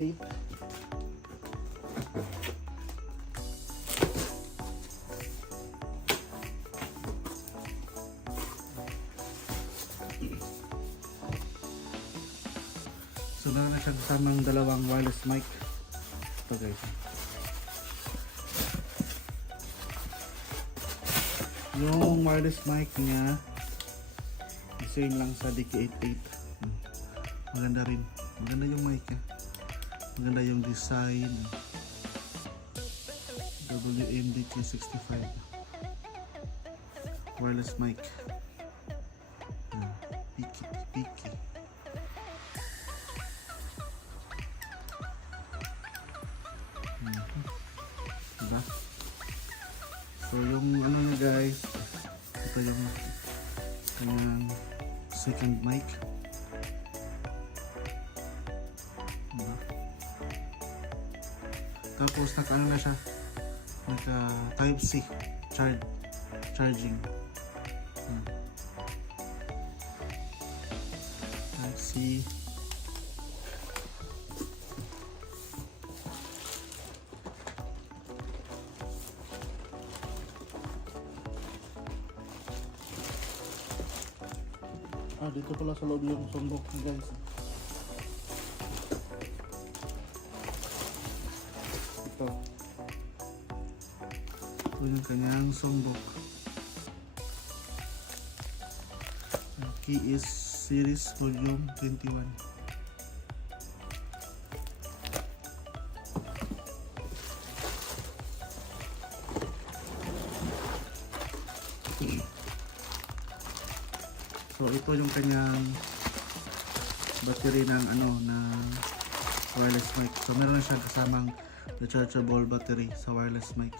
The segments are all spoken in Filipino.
8. So na siya kasamang dalawang wireless mic. Ito guys. Yung wireless mic niya same lang sa DK88. Maganda rin. Maganda yung mic niya. Maganda yung design. WM-DK65 wireless mic. Picky. Diba? So yung ano niya guys, ito yung kanyang second mic. Diba? Tapos naka-ano na siya, naka type C charging. Type C. Dito pala sa loob yung sumbok niya guys. Ito yung kanyang sumbok. Key is series volume 21. So ito yung kanyang battery ng wireless mic. So meron siyang kasamang rechargeable battery sa wireless mic.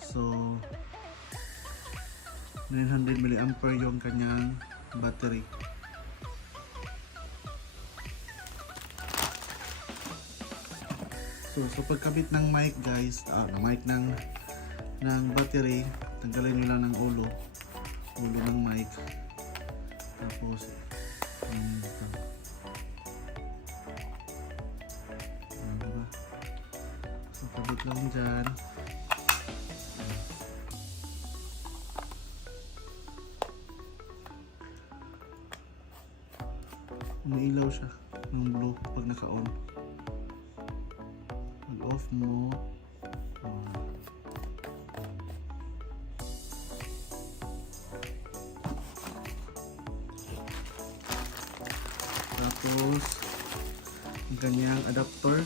So 900 mAh yung kanyang battery. So pagkabit ng mic guys, mic ng battery, tanggalin nyo lang ng ulo ng mic. Tapos diba? So kabit lang dyan. Umiilaw siya ng blue pag naka-on. Pag off mo, tapos ang kanyang adapter.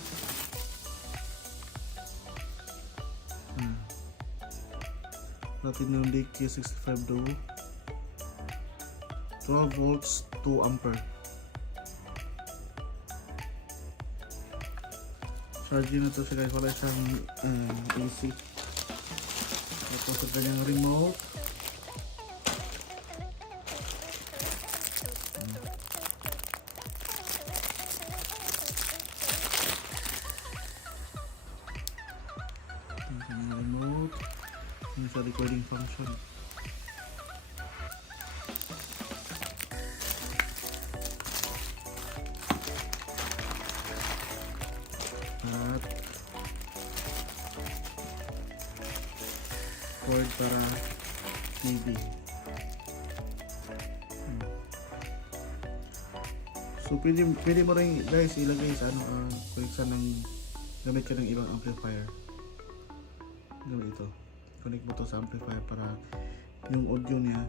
Platinum DK65 Duo, 12 volts 2 ampere. Charging na to siya guys, wala siyang AC. Tapos ang kanyang remote. Ang kanyang remote. Yung sa recording function. At cord para TV. So pwede mo rin guys ilagay sa connect sa gamit ka ng ibang amplifier. Gamit ito. Connect mo to sa amplifier para yung audio niya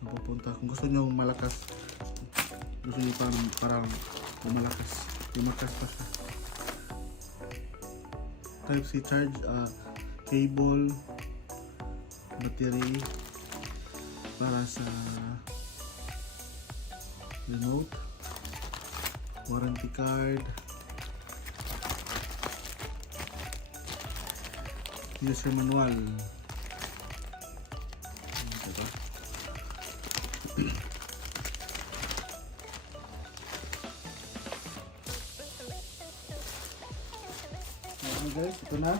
mapupunta. Kung gusto nyo malakas, gusto nyo parang malakas, lumakas pa siya. Type C charge, cable, battery para sa remote, warranty card, user manual. Diba? Guys, ito na.